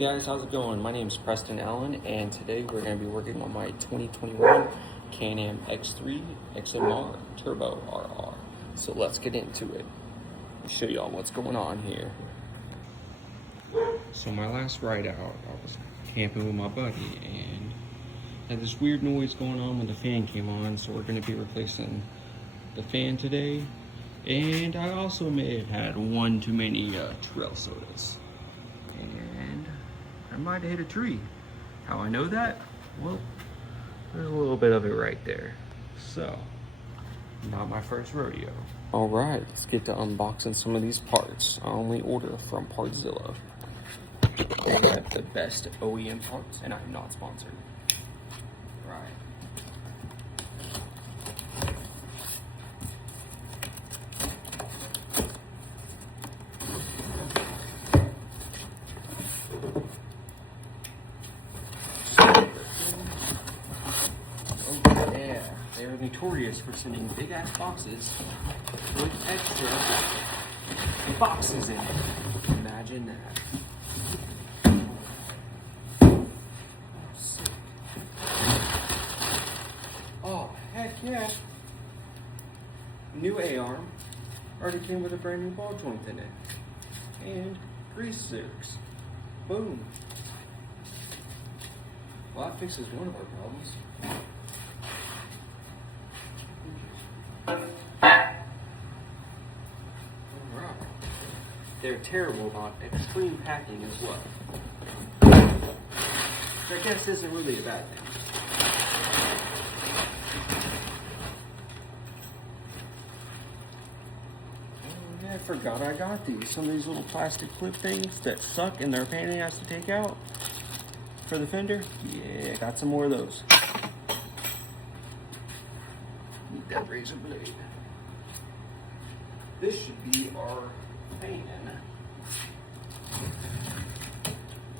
guys, how's it going? My name is Preston Allen, and today we're going to be working on my 2021 Can-Am X3 XMR Turbo RR. So let's get into it. I'll show y'all what's going on here. So my last ride out, I was camping with my buddy and had this weird noise going on when the fan came on, so we're going to be replacing the fan today. And I also may have had one too many trail sodas. And I might have hit a tree. How I know that? Well, there's a little bit of it right there. So, not my first rodeo. Alright, let's get to unboxing some of these parts. I only order from Partzilla. They have the best OEM parts, and I'm not sponsored. Right. They're notorious for sending big ass boxes with extra boxes in it. Imagine that. Oh, sick. Oh, heck yeah. New A-arm. Already came with a brand new ball joint in it. And grease zerks. Boom. Well, that fixes one of our problems. They're terrible about extreme packing as well. Which I guess isn't really a bad thing. Oh yeah, I forgot I got these. Some of these little plastic clip things that suck and they're a pain in the ass to take out for the fender. Yeah, got some more of those. Need that razor blade. This should be our fan.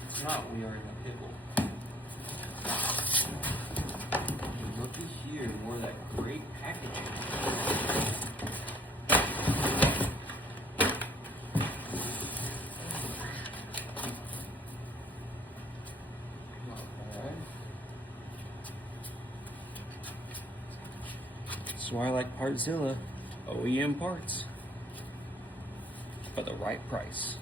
It's not, we are in a pickle. Looky here, more of that great packaging. Not bad. That's why I like Partzilla. OEM parts. For the right price.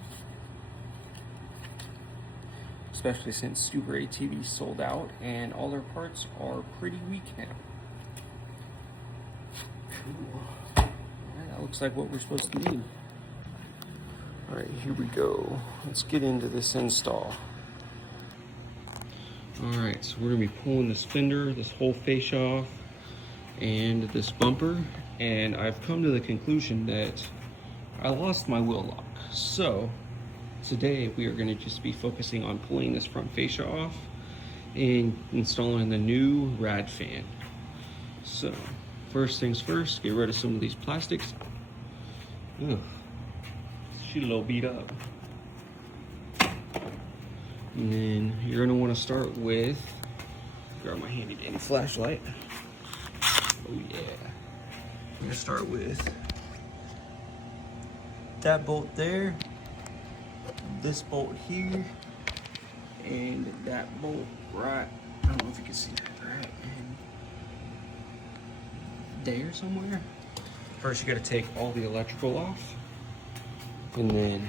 Especially since Super ATV sold out and all their parts are pretty weak now. Cool. Alright, that looks like what we're supposed to need. Alright, here we go. Let's get into this install. Alright, so we're going to be pulling this fender, this whole fascia off, and this bumper. And I've come to the conclusion that I lost my wheel lock. So today we are going to just be focusing on pulling this front fascia off and installing the new rad fan. So first things first, get rid of some of these plastics. Ugh, she's a little beat up. And then you're going to want to start with, grab my handy dandy flashlight. Oh yeah. I'm going to start with that bolt there, this bolt here, and that bolt right, I don't know if you can see that, right in there somewhere. First you got to take all the electrical off, and then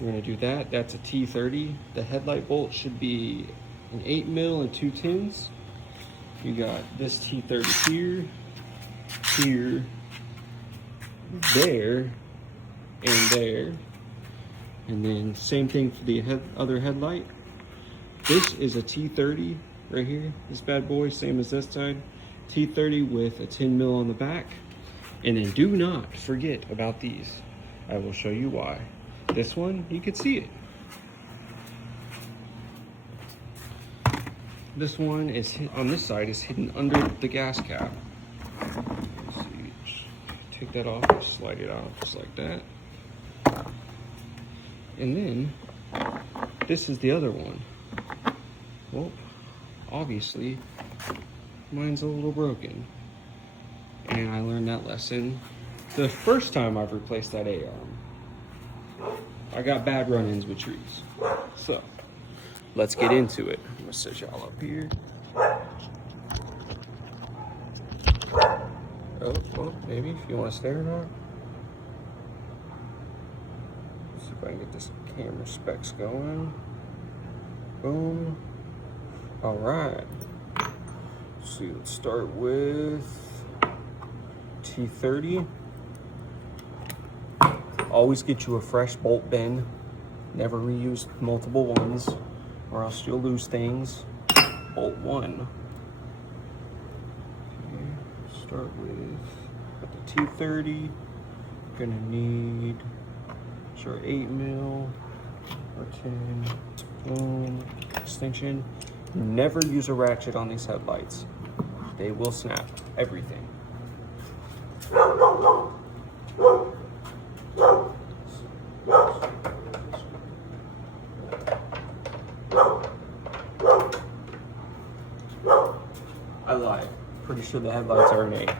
we're going to do that. That's a T30. The headlight bolt should be an 8mm and 2 tins. You got this T30 here, here, there, and there. And then same thing for the other headlight. This is a T30 right here, this bad boy, same as this side. T30 with a 10mm on the back. And then do not forget about these. I will show you why. This one, you can see it. This one is on this side is hidden under the gas cap. Let's see, take that off, just slide it out just like that. And then this is the other one. Well, obviously mine's a little broken, and I learned that lesson the first time I've replaced that A-arm. I got bad run-ins with trees. So let's get into it. I'm gonna set y'all up here. Oh, well, maybe if you want to stay or not. Let's see if I can get this camera specs going. Boom. All right. Let's see, let's start with T30. Always get you a fresh bolt bin. Never reuse multiple ones, or else you'll lose things. Bolt 1. Okay, start with the T30. Gonna need your 8mm or 10. Boom. Extension. Never use a ratchet on these headlights. They will snap everything. I lied. Pretty sure the headlights are an 8.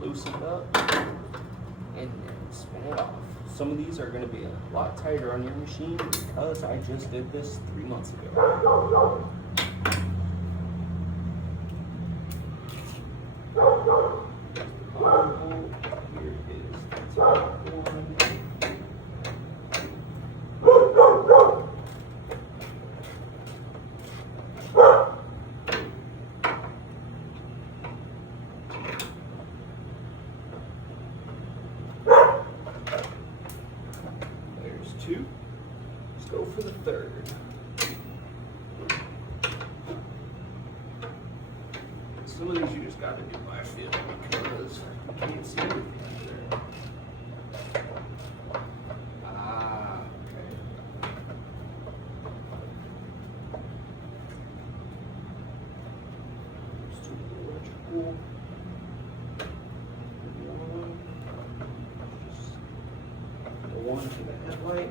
Loosen it up and then spin it off. Some of these are going to be a lot tighter on your machine because I just did this 3 months ago. Here is the top one. There's 2. Let's go for the 3rd. Some of these you just gotta do by feel because you can't see everything there. Ah, okay. There's 2 electrical. One to the headlight.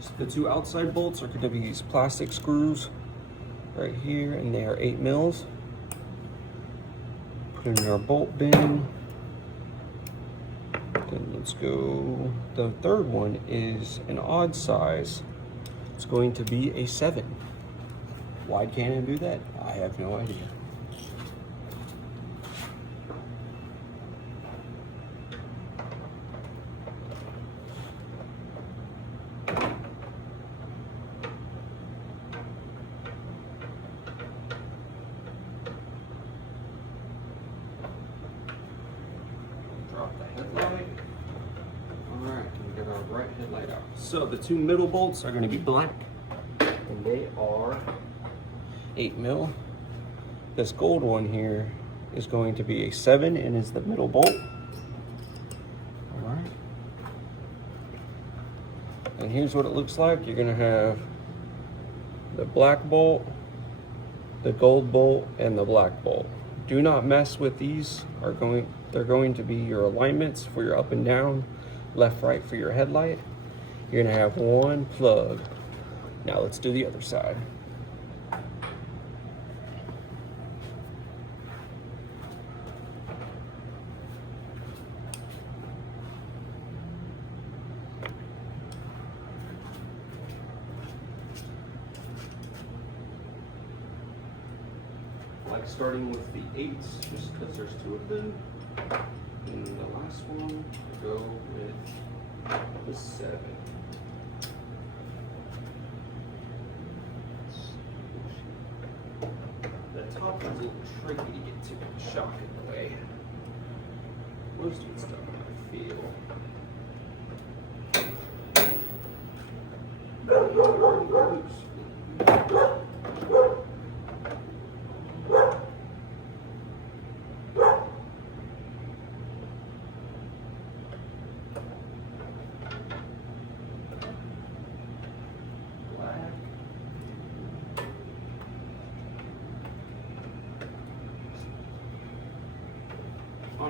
So the 2 outside bolts are going to be these plastic screws right here, and they are 8mm. Put in our bolt bin. Then let's go. The 3rd one is an odd size. It's going to be a 7. Why can't it do that? I have no idea. Drop the headlight. Alright, we get our right headlight out. So the 2 middle bolts are going to be black, and they are 8mm. This gold one here is going to be a 7 and is the middle bolt. Alright. And here's what it looks like. You're going to have the black bolt, the gold bolt, and the black bolt. Do not mess with these. They're going to be your alignments for your up and down, left, right for your headlight. You're gonna have 1 plug. Now let's do the other side. I like starting with the 8s just because there's 2 of them. And the last one, go with the 7. The top one's a little tricky to get to with the shock in the way. Most of it's done by feel.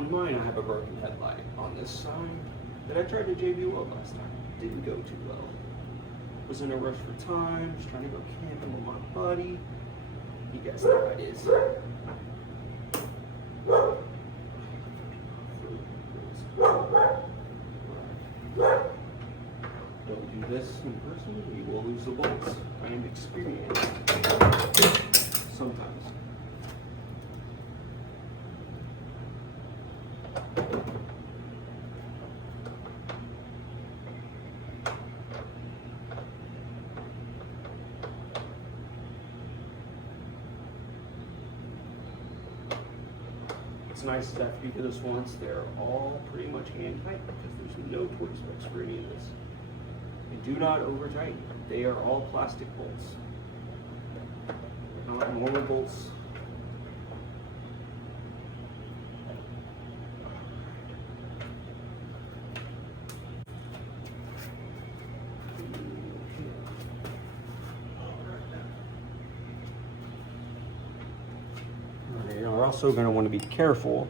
on mine, I have a broken headlight on this side that I tried to JB weld last time. Didn't go too well. Was in a rush for time, just trying to go camping with my buddy. You guys know how it is. Don't do this in person, you will lose the bolts. I am experienced. Sometimes. What's nice is after you do this once, they're all pretty much hand tight because there's no torque specs for any of this. They do not over tighten. They are all plastic bolts. Not normal bolts. You're also going to want to be careful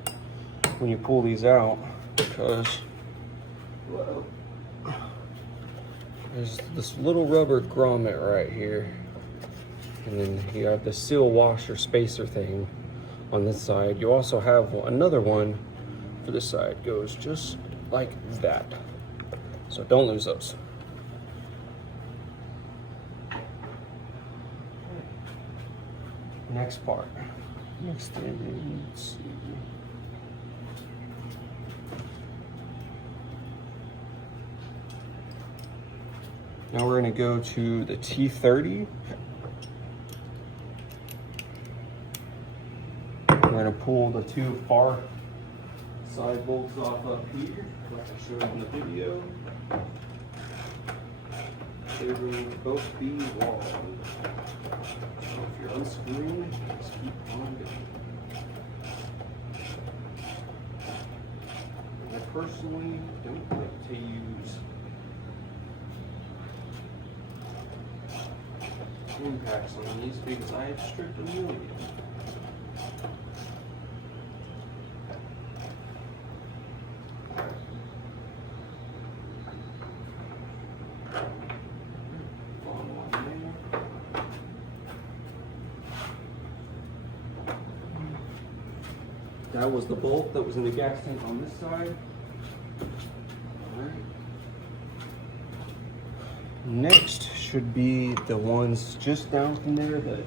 when you pull these out because there's this little rubber grommet right here, and then you have the seal washer spacer thing on this side. You also have another one for this side, goes just like that, so don't lose those. Next part. Next thing, let's see. Now we're going to go to the T30. We're going to pull the two far side bolts off up here, like I showed in the video. They're going to both be walled. So if you're unscrewing, just keep on going. I personally don't like to use impacts on these because I have stripped a million. That was the bolt that was in the gas tank on this side. All right. Next should be the ones just down from there, the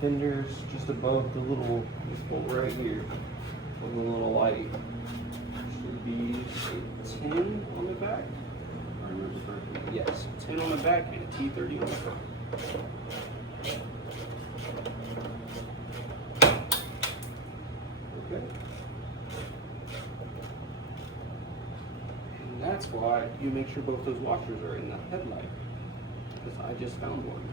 fenders just above the little, this bolt right here, with the little light. Should be a 10 on the back. I remember correctly. Yes, 10 on the back and a T30 on the front. Okay. And that's why you make sure both those washers are in the headlight, because I just found one.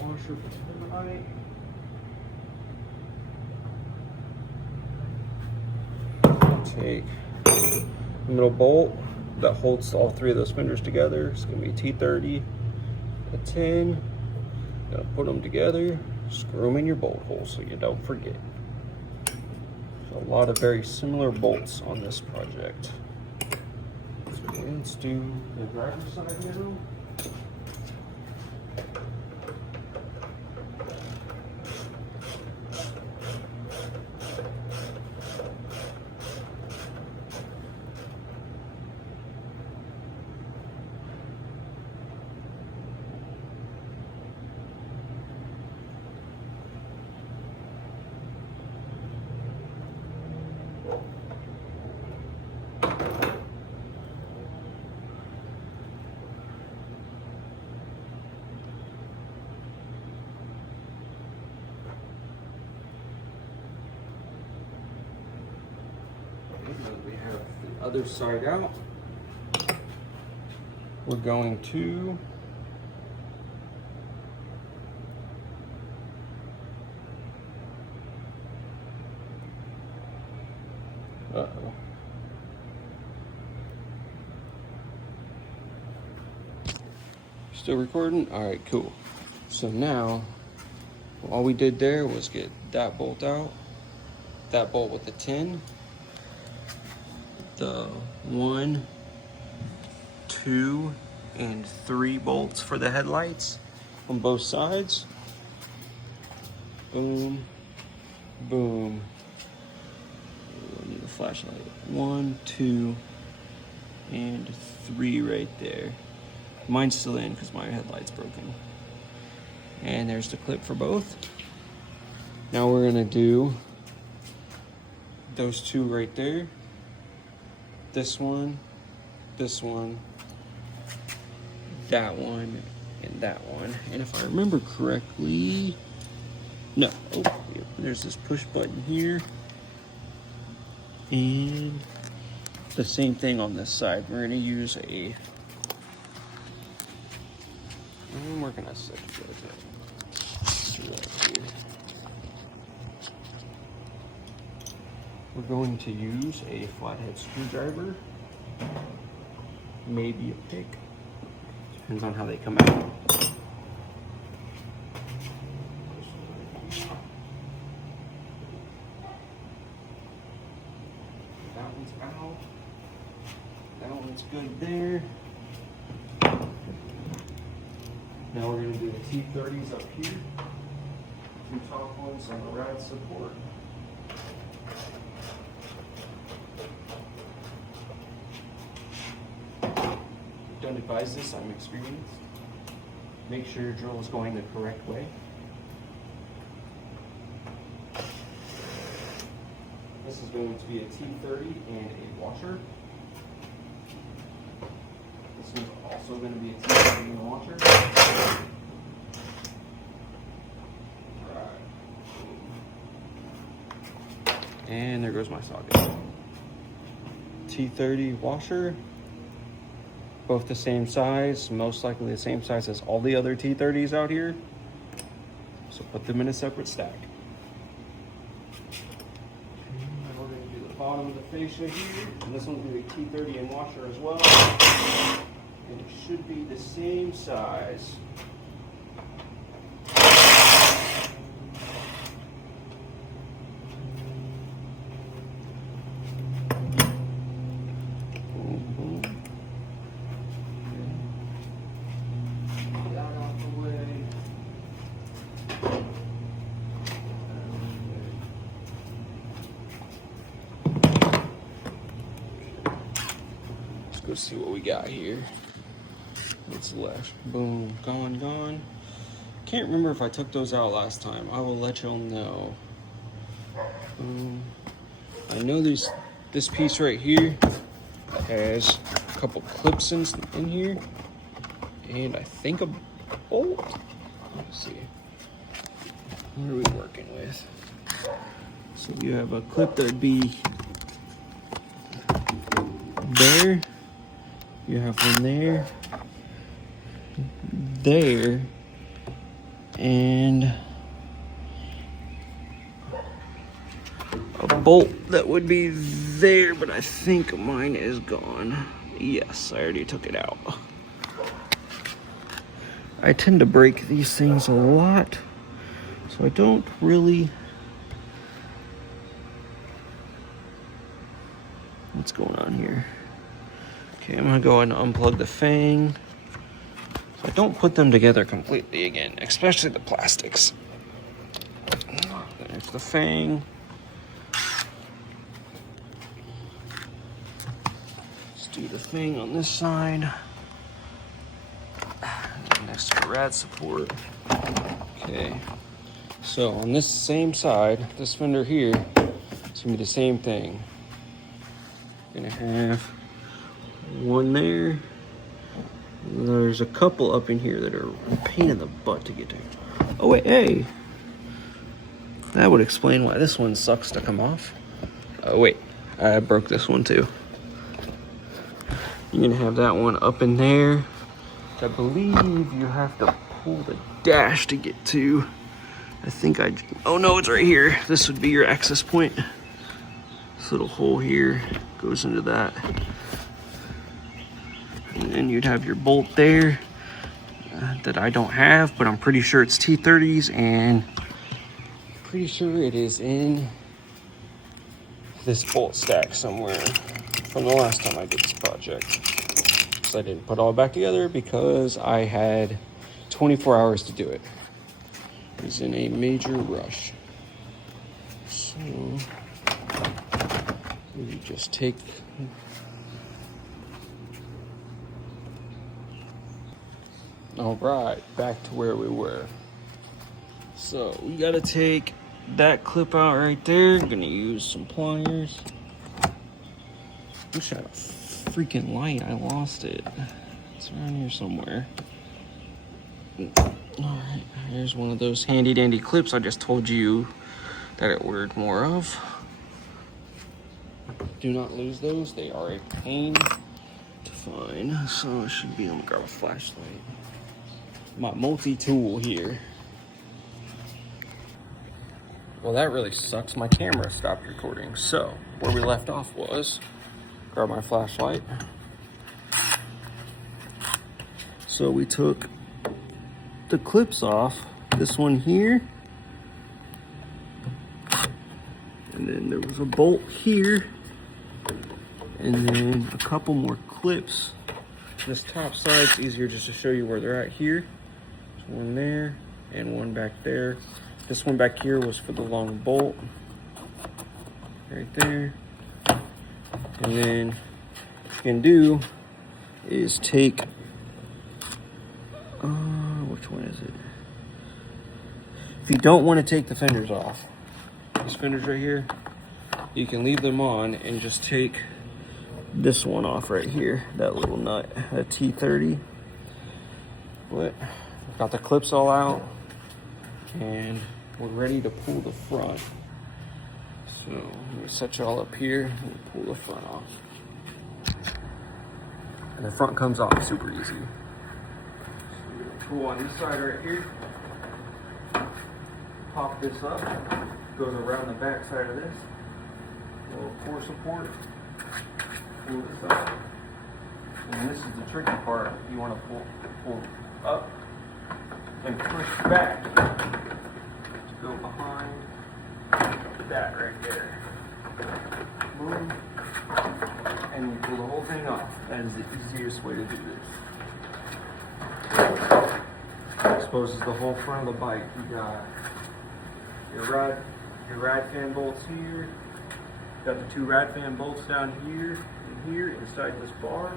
Washer for the headlight. Take the middle bolt that holds all three of those fenders together. It's going to be T30, a 10. Gonna put them together, screw them in your bolt hole so you don't forget. There's a lot of very similar bolts on this project. So let's do the driver's side now. We have the other side out. We're going to Still recording? All right, cool. So now, all we did there was get that bolt out, that bolt with the 10, the 1, 2, and 3 bolts for the headlights on both sides. Boom, boom. I need a flashlight. 1, 2, and 3 right there. Mine's still in because my headlight's broken. And there's the clip for both. Now we're gonna do those 2 right there. This one, that one, and that one. And if I remember correctly, no, oh, there's this push button here. And the same thing on this side. We're gonna use a, we're gonna set it here. We're going to use a flathead screwdriver, maybe a pick, depends on how they come out. That one's out. That one's good there. Now we're going to do the T30s up here. 2 top ones on the rad support. Don't advise this, I'm experienced. Make sure your drill is going the correct way. This is going to be a T30 and a washer. This one's also going to be a T30 and a washer. And there goes my socket. T30 washer, both the same size, most likely the same size as all the other T30s out here. So put them in a separate stack. And we're going to do the bottom of the fascia here. And this one's going to be T30 and washer as well. And it should be the same size. Let's see what we got here. What's left? Boom, gone, gone. Can't remember if I took those out last time. I will let y'all know. I know this piece right here has a couple clips in here, and I think a bolt. Let's see. What are we working with? So you have a clip that would be there. You have one there, there, and a bolt that would be there, but I think mine is gone. Yes, I already took it out. I tend to break these things a lot, so I don't really... What's going on here? Okay, I'm gonna go and unplug the fang. So I don't put them together completely again, especially the plastics. There's the fang. Let's do the fang on this side. Next to the rad support. Okay, so on this same side, this fender here, it's gonna be the same thing. Gonna have one there. There's a couple up in here that are a pain in the butt to get to. Oh wait, hey. That would explain why this one sucks to come off. Oh wait, I broke this one too. You're gonna have that one up in there. I believe you have to pull the dash to get to. Oh no, it's right here. This would be your access point. This little hole here goes into that. And then you'd have your bolt there. that I don't have, but I'm pretty sure it's T30s, and pretty sure it is in this bolt stack somewhere from the last time I did this project. So I didn't put it all back together because I had 24 hours to do it. I was in a major rush. So we just take all right, back to where we were. So we gotta take that clip out right there. I'm gonna use some pliers. Wish I had a freaking light. I lost it. It's around here somewhere. All right, here's one of those handy dandy clips I just told you that I ordered more of. Do not lose those. They are a pain to find. So I should be able to grab a flashlight. My multi-tool here. Well, that really sucks. My camera stopped recording. So where we left off was, grab my flashlight. So we took the clips off, this one here, and then there was a bolt here, and then a couple more clips. This top side's easier just to show you where they're at here. There's one there and one back there. This one back here was for the long bolt, right there. And then what you can do is take, which one is it? If you don't want to take the fenders off, these fenders right here, you can leave them on and just take this one off right here, that little nut, that T30. But I've got the clips all out and we're ready to pull the front. So let me set you all up here and pull the front off. And the front comes off super easy. Pull on this side right here, pop this up, goes around the back side of this, a little core support, pull this up, and this is the tricky part. You want to pull up and push back to go behind that right there. Boom, and you pull the whole thing off. That is the easiest way to do this. Exposes the whole front of the bike. You got your rad fan bolts here. Got the two rad fan bolts down here and here inside this bar.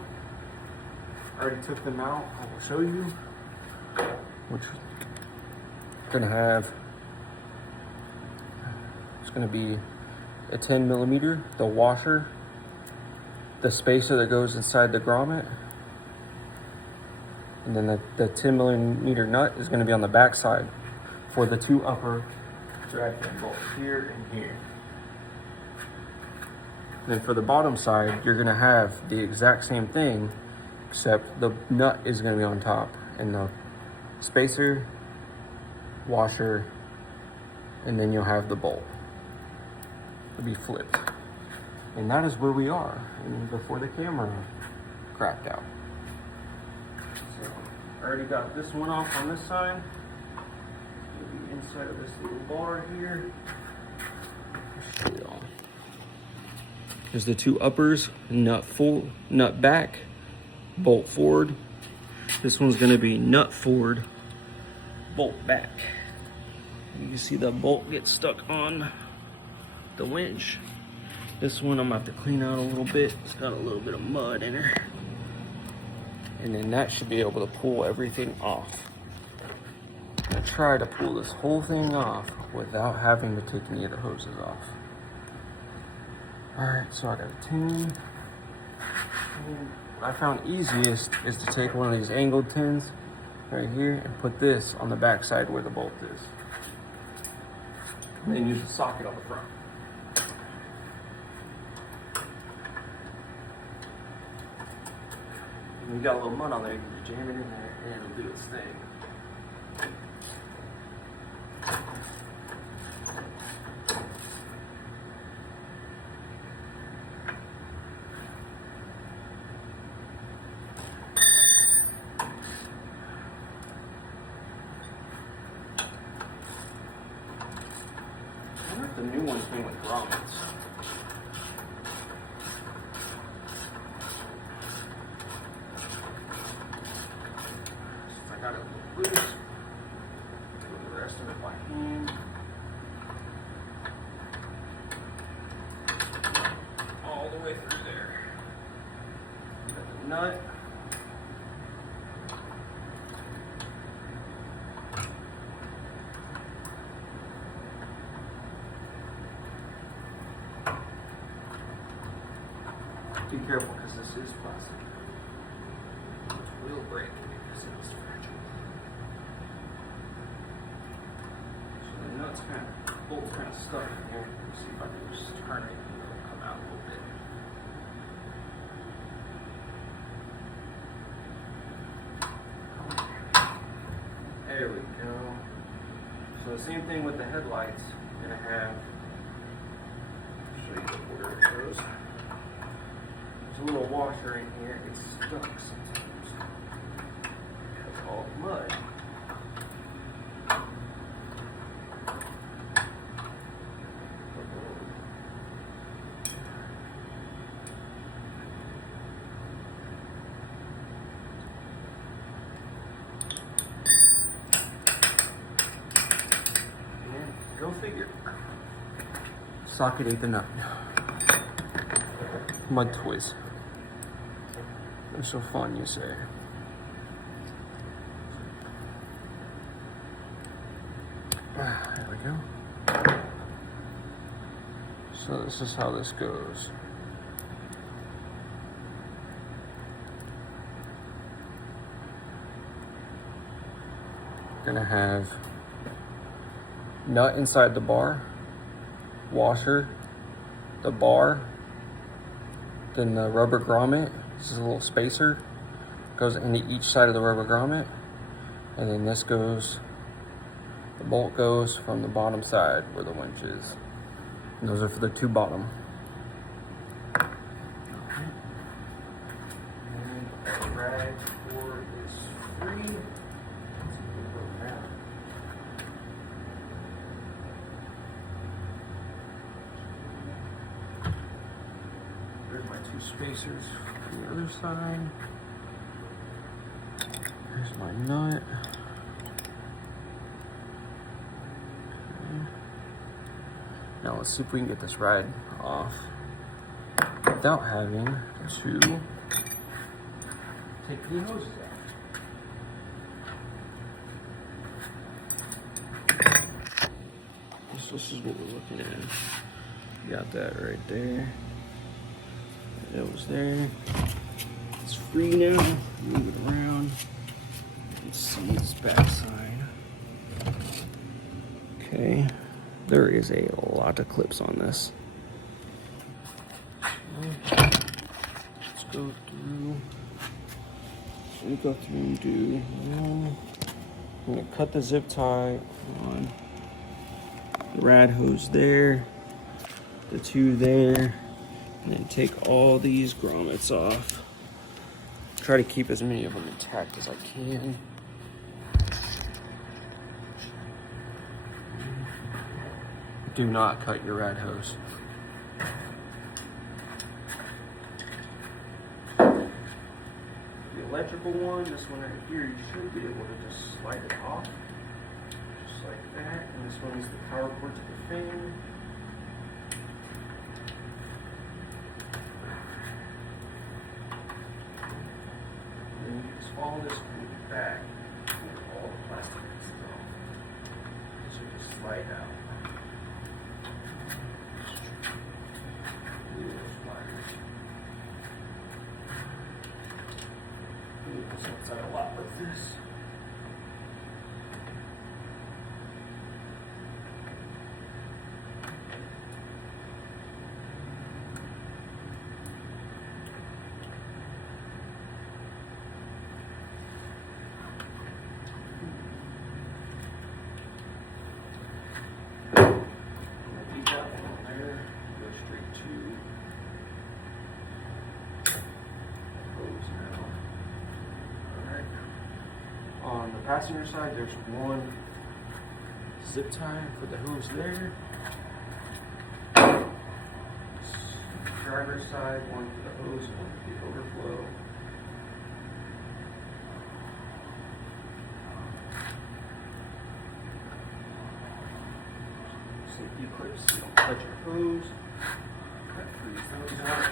I already took them out. I will show you. Which is gonna have, it's gonna be a 10 millimeter, the washer, the spacer that goes inside the grommet. And then the 10 millimeter nut is going to be on the back side for the two upper drag fan bolts here and here. Then for the bottom side, you're going to have the exact same thing, except the nut is going to be on top and the spacer, washer, and then you'll have the bolt. It'll be flipped. And that is where we are before the camera cracked out. So I already got this one off on this side. It'll be inside of this little bar here. I'll show y'all. There's the two uppers, nut full, nut back, bolt forward. This one's gonna be nut forward, bolt back. You can see the bolt get stuck on the winch. This one I'm gonna have to clean out a little bit. It's got a little bit of mud in her. And then that should be able to pull everything off. I'm gonna try to pull this whole thing off without having to take any of the hoses off. All right, so I got a tune. What I found easiest is to take one of these angled tins right here and put this on the back side where the bolt is. And then use the socket on the front. And you got a little mud on there, you can jam it in there and it'll do its thing. the new ones came with grommets. So I got it loose. Do the rest of it by hand. All the way through there. Got the nut. Be careful because this is plastic. It will break because it is fragile. So the nut's kind of, bolt's kind of stuck in here. Let's see if I can just turn it and it'll come out a little bit. There we go. So the same thing with the headlights. I'm gonna have, show you the order it goes. There's a little washer in here. It's stuck sometimes. It's all mud. And go figure. Socket ate the nut. Mud toys. They're so fun, you say. There we go. So this is how this goes. Gonna have nut inside the bar, washer, the bar, then the rubber grommet. This is a little spacer, goes into each side of the rubber grommet, and then this goes, the bolt goes from the bottom side where the winch is. And those are for the two bottom. And the rag for is free. There's my two spacers. The other side. Here's my nut. Okay. Now let's see if we can get this ride off without having to take the hoses out. So this is what we're looking at. Got that right there. That was there. It's free now. Move it around. You can see its backside. Okay. There is a lot of clips on this. Let's go through. So we go through and do. I'm gonna cut the zip tie on the rad hose there. The two there. And then take all these grommets off. Try to keep as many of them intact as I can. Do not cut your rad hose. The electrical one, this one right here, you should be able to just slide it off. Just like that. And this one is the power cord to the fan. All this moving back, and all the plastic is gone. This will just slide out. This outside a lot with this. On the passenger side, there's one zip tie for the hose there. driver's side, one for the hose, one for the overflow. Safety clips, so you don't touch your hose. Cut these those out.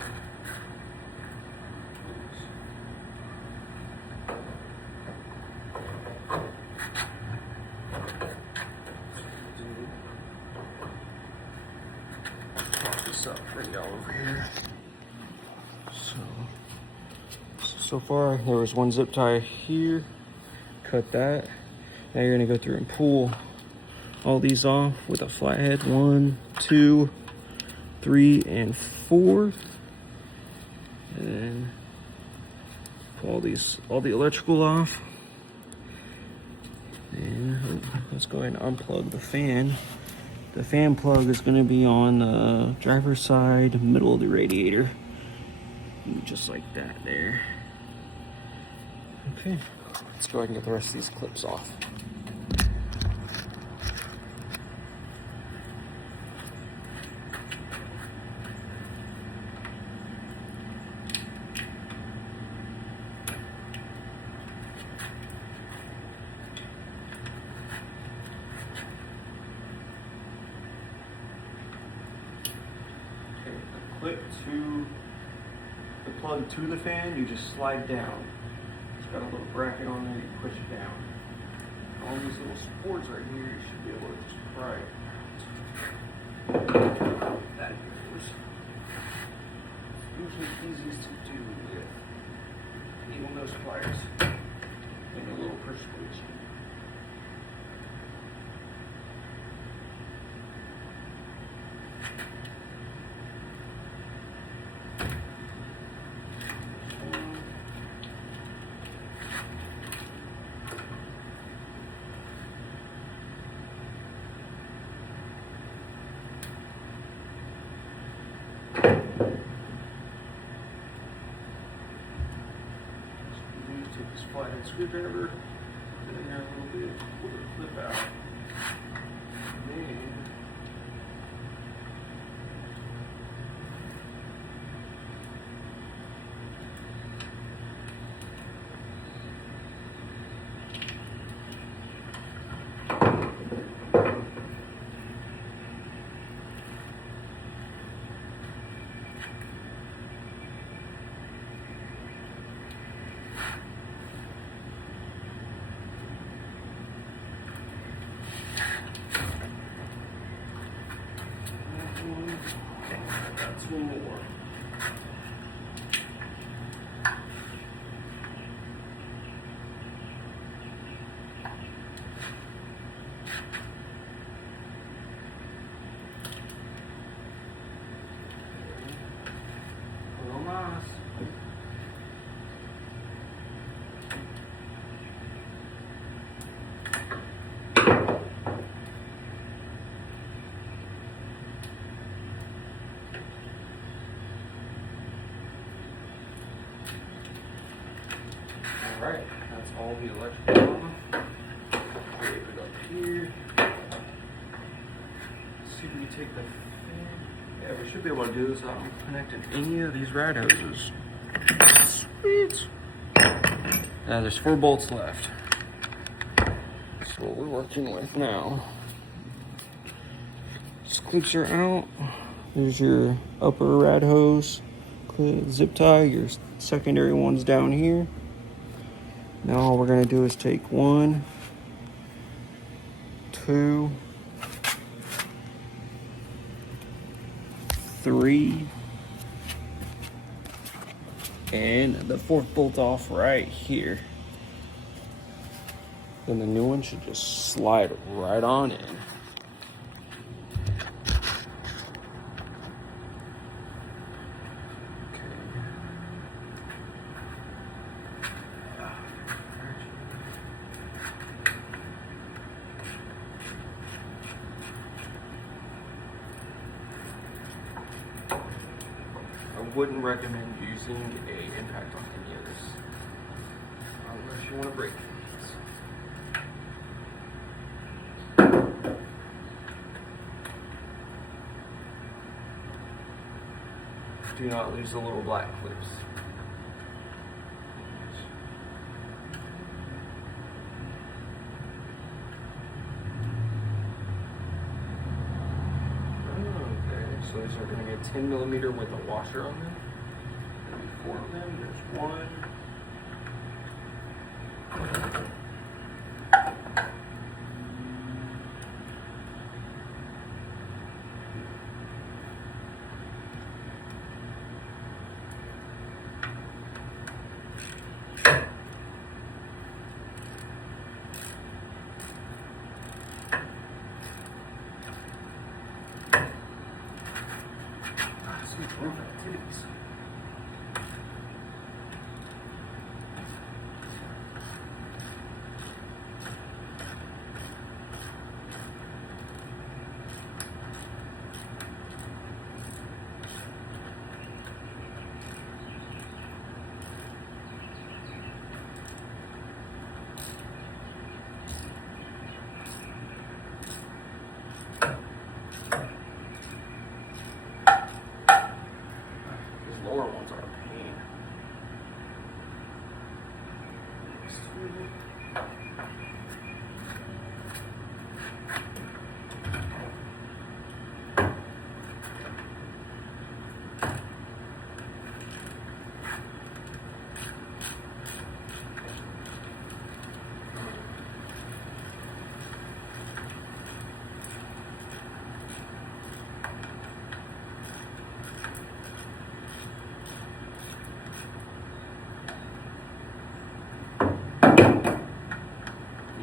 Pop this up for y'all over here. So far there was one zip tie here. Cut that. Now you're gonna go through and pull all these off with a flathead. 1, 2, 3, and 4. And then pull all the electrical off. And let's go ahead and unplug the fan. The fan plug is going to be on the driver's side, middle of the radiator. Just like that there. Okay, let's go ahead and get the rest of these clips off. The plug to the fan, you just slide down. It's got a little bracket on there, you push it down. All these little supports right here, you should be able to just pry it. That goes. It's usually easiest to do with needle nose pliers and a little persuasion. Take this flathead screwdriver, put it in there a little bit, pull the clip out, and then two more. Real nice. Alright, that's all the electrical on. Wave it up here. See if we can take the fan. Yeah, we should be able to do this without connecting any of these rad hoses. Sweet. Now there's 4 bolts left. That's what we're working with now. These clips are out. There's your upper rad hose, zip tie, your secondary one's down here. Now all we're going to do is take 1, 2, 3, and the 4th bolt off right here. Then the new one should just slide right on in. I wouldn't recommend using a impact on any of this unless you want to break things. Do not lose the little black clips. Okay, so these are going to get 10 millimeter with a washer on them. There'll be 4 of them. There's 1. Activities. Lower ones are a pain.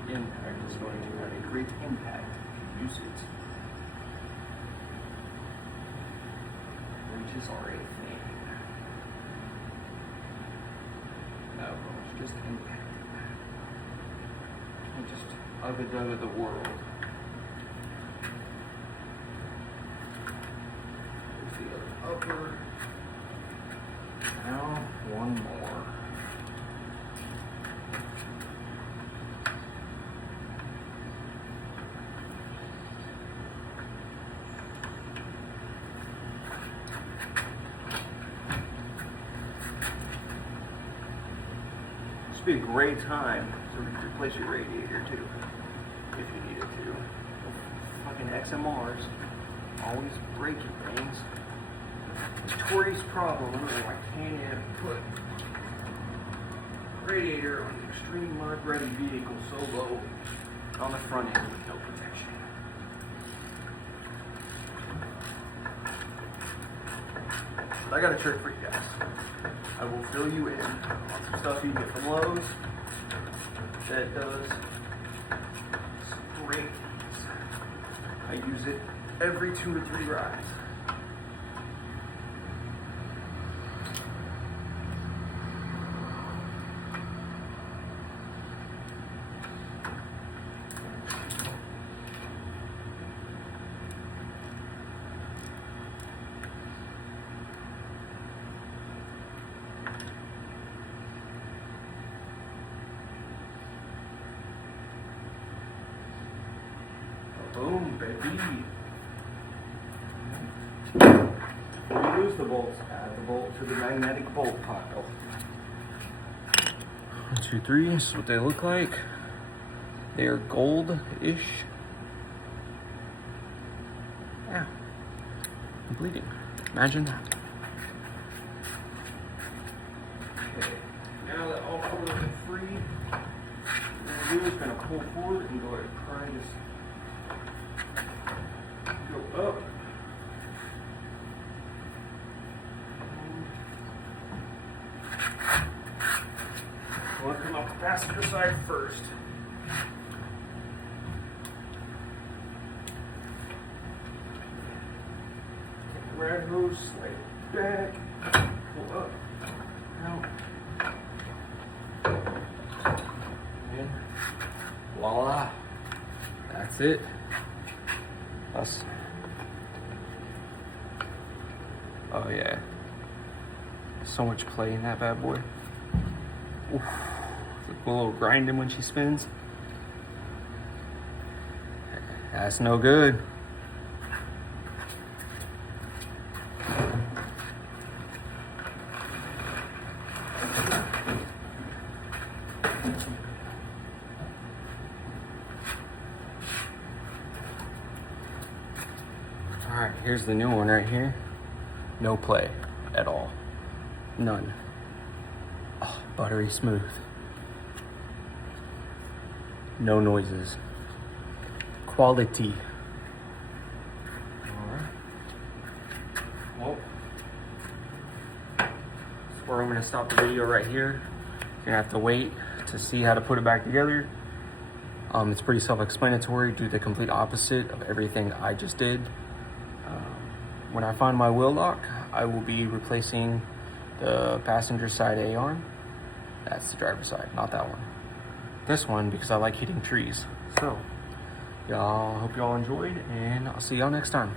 Impact is going to have a great impact if you use it. Reaches are a thing. No, it's just impact. Just ugga of the world. There's the other upper. Now, one more. This would be a great time to replace your radiator too, if you needed to. Fucking XMRs always breaking things. It's Tori's problem. I can't even put radiator on an extreme mud ready vehicle so low on the front end with no protection. But I got a trick for you guys. I will fill you in on some stuff you get from Lowe's that does some great things. I use it every 2 to 3 rides. Boom, baby. Before you lose the bolts, add the bolt to the magnetic bolt pile. 1, 2, 3. This is what they look like. They are gold-ish. Yeah. I'm bleeding. Imagine that. Okay. Now that all 4 are free, what I'm going to do is going to pull forward and go ahead and pry this. Go up. I want to come off the passenger side first. Take the rad hose, slide it back, pull up, out, and voila. That's it. That's. Oh yeah. So much play in that bad boy. Oof. A little grinding when she spins. That's no good. here's the new one right here. No play at all. None. Oh, buttery smooth. No noises. Quality. Alright. Well, that's where I'm going to stop the video right here. You're going to have to wait to see how to put it back together. It's pretty self-explanatory. Do the complete opposite of everything I just did. When I find my wheel lock, I will be replacing the passenger side A-arm. That's the driver's side, not that one. This one, because I like hitting trees. So, y'all, hope y'all enjoyed, and I'll see y'all next time.